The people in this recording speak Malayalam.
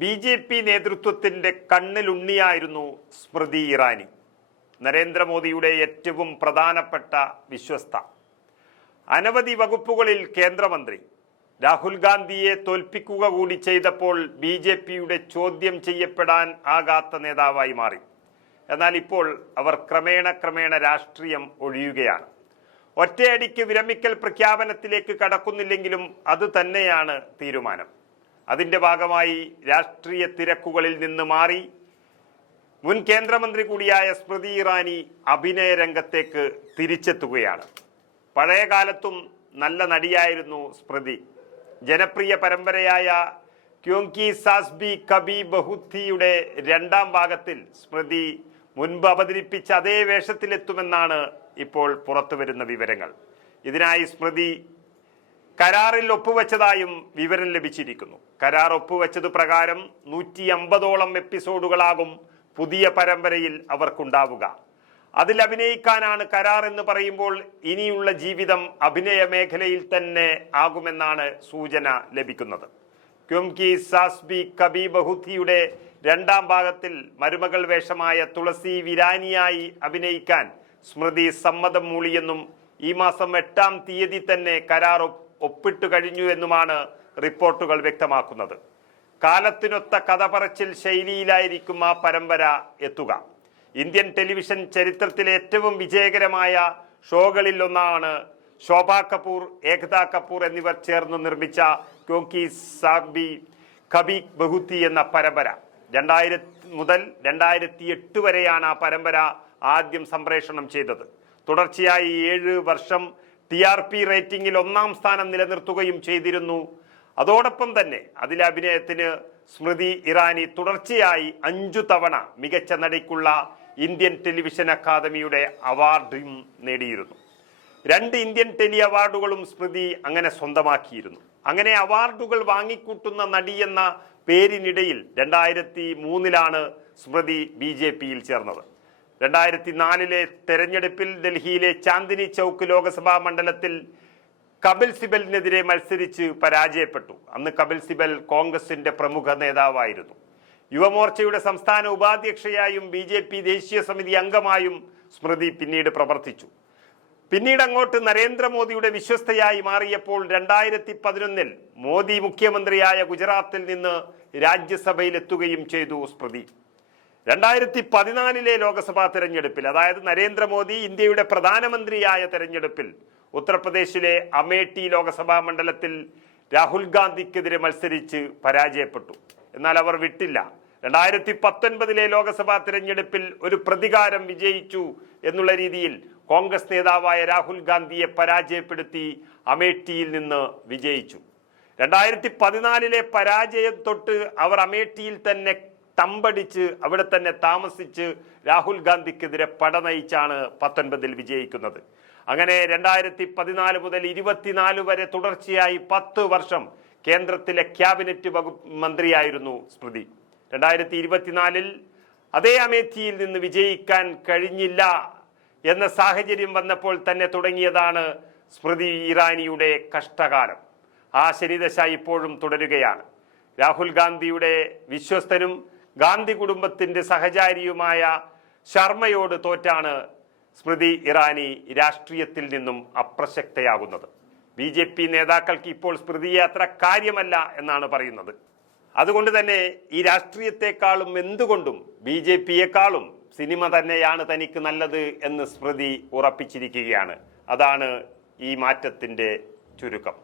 ബി ജെ പി നേതൃത്വത്തിന്റെ കണ്ണിലുണ്ണിയായിരുന്നു സ്മൃതി ഇറാനി. നരേന്ദ്രമോദിയുടെ ഏറ്റവും പ്രധാനപ്പെട്ട വിശ്വസ്ത. അനവധി വകുപ്പുകളിൽ കേന്ദ്രമന്ത്രി രാഹുൽ ഗാന്ധിയെ തോൽപ്പിക്കുക കൂടി ചെയ്തപ്പോൾ ബി ജെ പിയുടെ ചോദ്യം ചെയ്യപ്പെടാൻ ആകാത്ത നേതാവായി മാറി. എന്നാൽ ഇപ്പോൾ അവർ ക്രമേണ ക്രമേണ രാഷ്ട്രീയം ഒഴിയുകയാണ്. ഒറ്റയടിക്ക് വിരമിക്കൽ പ്രഖ്യാപനത്തിലേക്ക് കടക്കുന്നില്ലെങ്കിലും അത് തന്നെയാണ് തീരുമാനം. അതിന്റെ ഭാഗമായി രാഷ്ട്രീയ തിരക്കുകളിൽ നിന്ന് മാറി മുൻ കേന്ദ്രമന്ത്രി കൂടിയായ സ്മൃതി ഇറാനി അഭിനയ രംഗത്തേക്ക് തിരിച്ചെത്തുകയാണ്. പഴയ കാലത്തും നല്ല നടിയായിരുന്നു സ്മൃതി. ജനപ്രിയ പരമ്പരയായ ക്യോങ്കി സാസ്ബി കബി ബഹുത്തിയുടെ രണ്ടാം ഭാഗത്തിൽ സ്മൃതി മുൻപ് അവതരിപ്പിച്ച അതേ വേഷത്തിലെത്തുമെന്നാണ് ഇപ്പോൾ പുറത്തുവരുന്ന വിവരങ്ങൾ. ഇതിനായി സ്മൃതി കരാറിൽ ഒപ്പുവെച്ചതായും വിവരം ലഭിച്ചിരിക്കുന്നു. കരാർ ഒപ്പുവെച്ചത് പ്രകാരം നൂറ്റി അമ്പതോളം എപ്പിസോഡുകളാകും പുതിയ പരമ്പരയിൽ അവർക്കുണ്ടാവുക. അതിൽ അഭിനയിക്കാനാണ് കരാർ എന്ന് പറയുമ്പോൾ ഇനിയുള്ള ജീവിതം അഭിനയ മേഖലയിൽ തന്നെ ആകുമെന്നാണ് സൂചന ലഭിക്കുന്നത്. ക്യുംകി സാസ്ബി കബി ബഹുത്തിയുടെ രണ്ടാം ഭാഗത്തിൽ മരുമകൾ വേഷമായ തുളസി വിരാനിയായി അഭിനയിക്കാൻ സ്മൃതി സമ്മതം മൂളിയെന്നും ഈ മാസം എട്ടാം തീയതി തന്നെ കരാർ ഒപ്പിട്ട് കഴിഞ്ഞു എന്നുമാണ് റിപ്പോർട്ടുകൾ വ്യക്തമാക്കുന്നത്. കാലത്തിനൊത്ത കഥ പറച്ചിൽ ശൈലിയിലായിരിക്കും ആ പരമ്പര എത്തുക. ഇന്ത്യൻ ടെലിവിഷൻ ചരിത്രത്തിലെ ഏറ്റവും വിജയകരമായ ഷോകളിൽ ഒന്നാണ് ശോഭ കപൂർ ഏകതാ കപൂർ എന്നിവർ ചേർന്ന് നിർമ്മിച്ച ക്യോക്കി സാബി കബി ബഹുത്തി എന്ന പരമ്പര. രണ്ടായിരത്തി മുതൽ രണ്ടായിരത്തി എട്ട് വരെയാണ് ആ പരമ്പര ആദ്യം സംപ്രേഷണം ചെയ്തത്. തുടർച്ചയായി ഏഴ് വർഷം ടി ആർ പി റേറ്റിംഗിൽ ഒന്നാം സ്ഥാനം നിലനിർത്തുകയും ചെയ്തിരുന്നു. അതോടൊപ്പം തന്നെ അതിലെ അഭിനയത്തിന് സ്മൃതി ഇറാനി തുടർച്ചയായി അഞ്ചു തവണ മികച്ച നടിക്കുള്ള ഇന്ത്യൻ ടെലിവിഷൻ അക്കാദമിയുടെ അവാർഡും നേടിയിരുന്നു. രണ്ട് ഇന്ത്യൻ ടെലി അവാർഡുകളും സ്മൃതി അങ്ങനെ സ്വന്തമാക്കിയിരുന്നു. അങ്ങനെ അവാർഡുകൾ വാങ്ങിക്കൂട്ടുന്ന നടി എന്ന പേരിനിടയിൽ രണ്ടായിരത്തി മൂന്നിലാണ് സ്മൃതി ബി ജെ പിയിൽ ചേർന്നത്. രണ്ടായിരത്തി നാലിലെ തെരഞ്ഞെടുപ്പിൽ ഡൽഹിയിലെ ചാന്ദിനി ചൗക്ക് ലോക്സഭാ മണ്ഡലത്തിൽ കപിൽ സിബലിനെതിരെ മത്സരിച്ച് പരാജയപ്പെട്ടു. അന്ന് കപിൽ സിബൽ കോൺഗ്രസിന്റെ പ്രമുഖ നേതാവായിരുന്നു. യുവമോർച്ചയുടെ സംസ്ഥാന ഉപാധ്യക്ഷയായും ബി ജെ പി ദേശീയ സമിതി അംഗമായും സ്മൃതി പിന്നീട് പ്രവർത്തിച്ചു. പിന്നീട് അങ്ങോട്ട് നരേന്ദ്രമോദിയുടെ വിശ്വസ്തയായി മാറിയപ്പോൾ രണ്ടായിരത്തി പതിനൊന്നിൽ മോദി മുഖ്യമന്ത്രിയായ ഗുജറാത്തിൽ നിന്ന് രാജ്യസഭയിലെത്തുകയും ചെയ്തു സ്മൃതി. രണ്ടായിരത്തി പതിനാലിലെ ലോക്സഭാ തെരഞ്ഞെടുപ്പിൽ അതായത് നരേന്ദ്രമോദി ഇന്ത്യയുടെ പ്രധാനമന്ത്രിയായ തെരഞ്ഞെടുപ്പിൽ ഉത്തർപ്രദേശിലെ അമേഠി ലോക്സഭാ മണ്ഡലത്തിൽ രാഹുൽ ഗാന്ധിക്കെതിരെ മത്സരിച്ച് പരാജയപ്പെട്ടു. എന്നാൽ അവർ വിട്ടില്ല. രണ്ടായിരത്തി പത്തൊൻപതിലെ ലോക്സഭാ തിരഞ്ഞെടുപ്പിൽ ഒരു പ്രതികാരം വിജയിച്ചു എന്നുള്ള രീതിയിൽ കോൺഗ്രസ് നേതാവായ രാഹുൽ ഗാന്ധിയെ പരാജയപ്പെടുത്തി അമേഠിയിൽ നിന്ന് വിജയിച്ചു. രണ്ടായിരത്തി പതിനാലിലെ പരാജയം തൊട്ട് അവർ അമേഠിയിൽ തന്നെ തമ്പടിച്ച് അവിടെ തന്നെ താമസിച്ച് രാഹുൽ ഗാന്ധിക്കെതിരെ പട നയിച്ചാണ് പത്തൊൻപതിൽ വിജയിക്കുന്നത്. അങ്ങനെ രണ്ടായിരത്തി പതിനാല് മുതൽ ഇരുപത്തിനാല് വരെ തുടർച്ചയായി പത്ത് വർഷം കേന്ദ്രത്തിലെ ക്യാബിനറ്റ് വകുപ്പ് മന്ത്രിയായിരുന്നു സ്മൃതി. രണ്ടായിരത്തി ഇരുപത്തിനാലിൽ അതേ അമേഠിയിൽ നിന്ന് വിജയിക്കാൻ കഴിഞ്ഞില്ല എന്ന സാഹചര്യം വന്നപ്പോൾ തന്നെ തുടങ്ങിയതാണ് സ്മൃതി ഇറാനിയുടെ കഷ്ടകാലം. ആ ശനിദശ ഇപ്പോഴും തുടരുകയാണ്. രാഹുൽ ഗാന്ധിയുടെ വിശ്വസ്തനും ഗാന്ധി കുടുംബത്തിന്റെ സഹചാരിയുമായ ശർമ്മയോട് തോറ്റാണ് സ്മൃതി ഇറാനി രാഷ്ട്രീയത്തിൽ നിന്നും അപ്രസക്തയാകുന്നത് ബി ജെ പി നേതാക്കൾക്ക് ഇപ്പോൾ സ്മൃതിയെ അത്ര കാര്യമല്ല എന്നാണ് പറയുന്നത്. അതുകൊണ്ട് തന്നെ ഈ രാഷ്ട്രീയത്തെക്കാളും എന്തുകൊണ്ടും ബി ജെ പിയെക്കാളും സിനിമ തന്നെയാണ് തനിക്ക് നല്ലത് എന്ന് സ്മൃതി ഉറപ്പിച്ചിരിക്കുകയാണ്. അതാണ് ഈ മാറ്റത്തിന്റെ ചുരുക്കം.